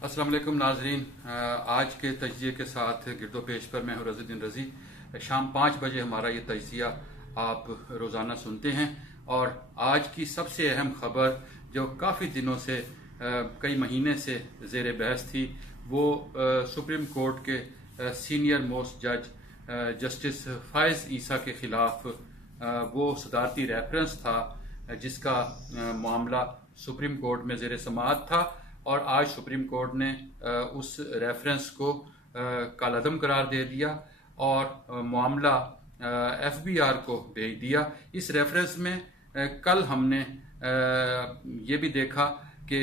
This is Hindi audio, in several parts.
अस्सलाम वालेकुम नाजरीन। आज के तजिए के साथ गिरदो पेश पर मैं हूँ रज़ीउद्दीन रज़ी। शाम 5 बजे हमारा ये तजिया आप रोज़ाना सुनते हैं और आज की सबसे अहम खबर जो काफ़ी दिनों से कई महीने से ज़ेर बहस थी वो सुप्रीम कोर्ट के सीनियर मोस्ट जज जस्टिस फायज़ ईसा के ख़िलाफ़ वो सदारती रेफरेंस था जिसका मामला सुप्रीम कोर्ट में ज़ेर समाअत था और आज सुप्रीम कोर्ट ने उस रेफरेंस को कालअदम करार दे दिया और मामला एफबीआर को भेज दिया। इस रेफरेंस में कल हमने ये भी देखा कि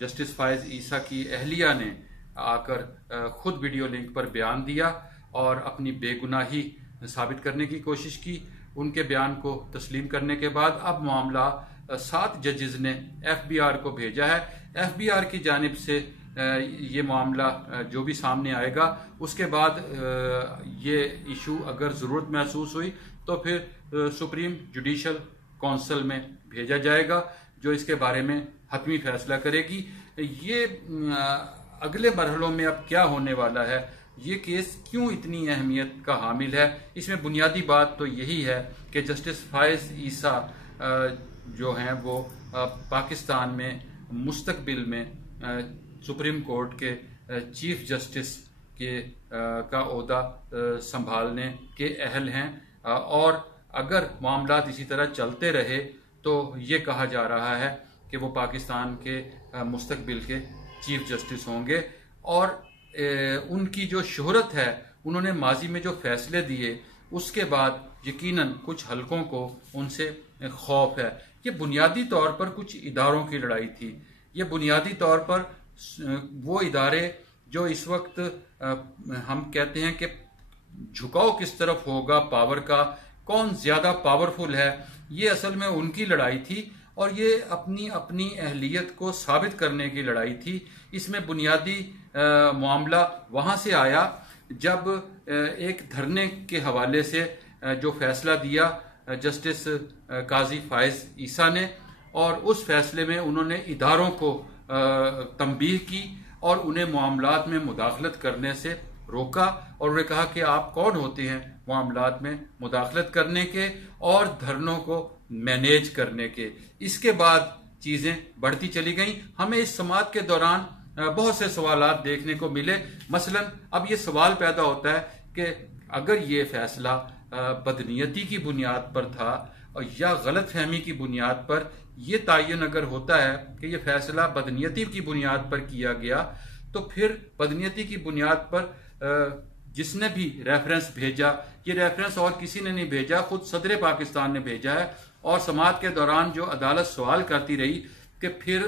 जस्टिस फायज़ ईसा की अहलिया ने आकर खुद वीडियो लिंक पर बयान दिया और अपनी बेगुनाही साबित करने की कोशिश की। उनके बयान को तस्लीम करने के बाद अब मामला 7 जजेस ने एफबीआर को भेजा है। एफबीआर की जानिब से ये मामला जो भी सामने आएगा उसके बाद ये इशू अगर ज़रूरत महसूस हुई तो फिर सुप्रीम जुडिशल काउंसिल में भेजा जाएगा जो इसके बारे में हतमी फैसला करेगी। ये अगले मरहलों में अब क्या होने वाला है, ये केस क्यों इतनी अहमियत का हामिल है, इसमें बुनियादी बात तो यही है कि जस्टिस फायज़ ईसा जो हैं वो पाकिस्तान में मुस्तकबिल में सुप्रीम कोर्ट के चीफ जस्टिस के का ओहदा संभालने के अहल हैं और अगर मामलात इसी तरह चलते रहे तो ये कहा जा रहा है कि वो पाकिस्तान के मुस्तकबिल के चीफ जस्टिस होंगे। और उनकी जो शोहरत है, उन्होंने माजी में जो फैसले दिए उसके बाद यकीनन कुछ हलकों को उनसे खौफ है। ये बुनियादी तौर पर कुछ इदारों की लड़ाई थी। ये बुनियादी तौर पर वो इदारे जो इस वक्त हम कहते हैं कि झुकाव किस तरफ होगा पावर का, कौन ज्यादा पावरफुल है, ये असल में उनकी लड़ाई थी और ये अपनी अपनी अहलियत को साबित करने की लड़ाई थी। इसमें बुनियादी मामला वहां से आया जब एक धरने के हवाले से जो फैसला दिया जस्टिस काजी फायज़ ईसा ने, और उस फैसले में उन्होंने इदारों को तंबीह की और उन्हें मामलात में मुदाखलत करने से रोका और उन्हें कहा कि आप कौन होते हैं मामलात में मुदाखलत करने के और धरनों को मैनेज करने के। इसके बाद चीजें बढ़ती चली गईं। हमें इस समाअत के दौरान बहुत से सवालात देखने को मिले। मसलन अब ये सवाल पैदा होता है कि अगर ये फैसला बदनीयती की बुनियाद पर था और या गलत फहमी की बुनियाद पर, यह तायन अगर होता है कि यह फैसला बदनीयती की बुनियाद पर किया गया तो फिर बदनीयती की बुनियाद पर जिसने भी रेफरेंस भेजा, ये रेफरेंस और किसी ने नहीं भेजा, खुद सदर पाकिस्तान ने भेजा है। और समाअत के दौरान जो अदालत सवाल करती रही कि फिर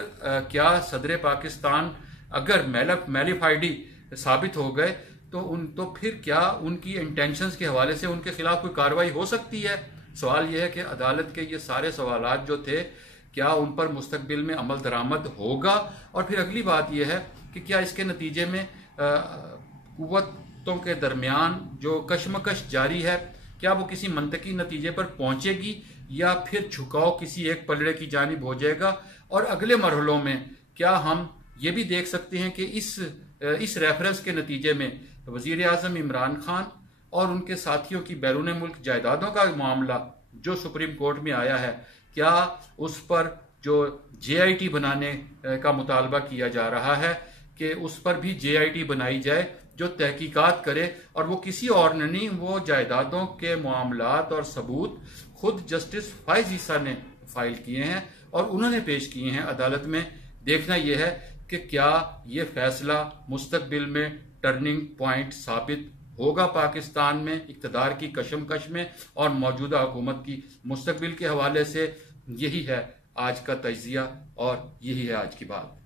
क्या सदर पाकिस्तान अगर मैलिफाइडी साबित हो गए तो फिर क्या उनकी इंटेंशंस के हवाले से उनके खिलाफ कोई कार्रवाई हो सकती है। सवाल यह है कि अदालत के ये सारे सवालात जो थे क्या उन पर मुस्तकबिल में अमल दरामद होगा। और फिर अगली बात यह है कि क्या इसके नतीजे में कुव्वतों के दरमियान जो कशमकश जारी है क्या वो किसी मंतकी नतीजे पर पहुंचेगी या फिर झुकाव किसी एक पलड़े की जानिब हो जाएगा। और अगले मरहलों में क्या हम ये भी देख सकते हैं कि इस रेफरेंस के नतीजे में वजीर आजम इमरान खान और उनके साथियों की बैरून मुल्क जायदादों का मामला जो सुप्रीम कोर्ट में आया है, क्या उस पर जो JIT बनाने का मुतालबा किया जा रहा है कि उस पर भी JIT बनाई जाए जो तहकीकात करे। और वो किसी और ने नहीं, वो जायदादों के मामलात और सबूत खुद जस्टिस फायज़ ईसा ने फाइल किए हैं और उन्होंने पेश किए हैं अदालत में। देखना यह है कि क्या ये फैसला मुस्तकबिल में टर्निंग पॉइंट साबित होगा पाकिस्तान में इक़्तिदार की कशमकश में और मौजूदा हुकूमत की मुस्तकबिल के हवाले से। यही है आज का तजिया और यही है आज की बात।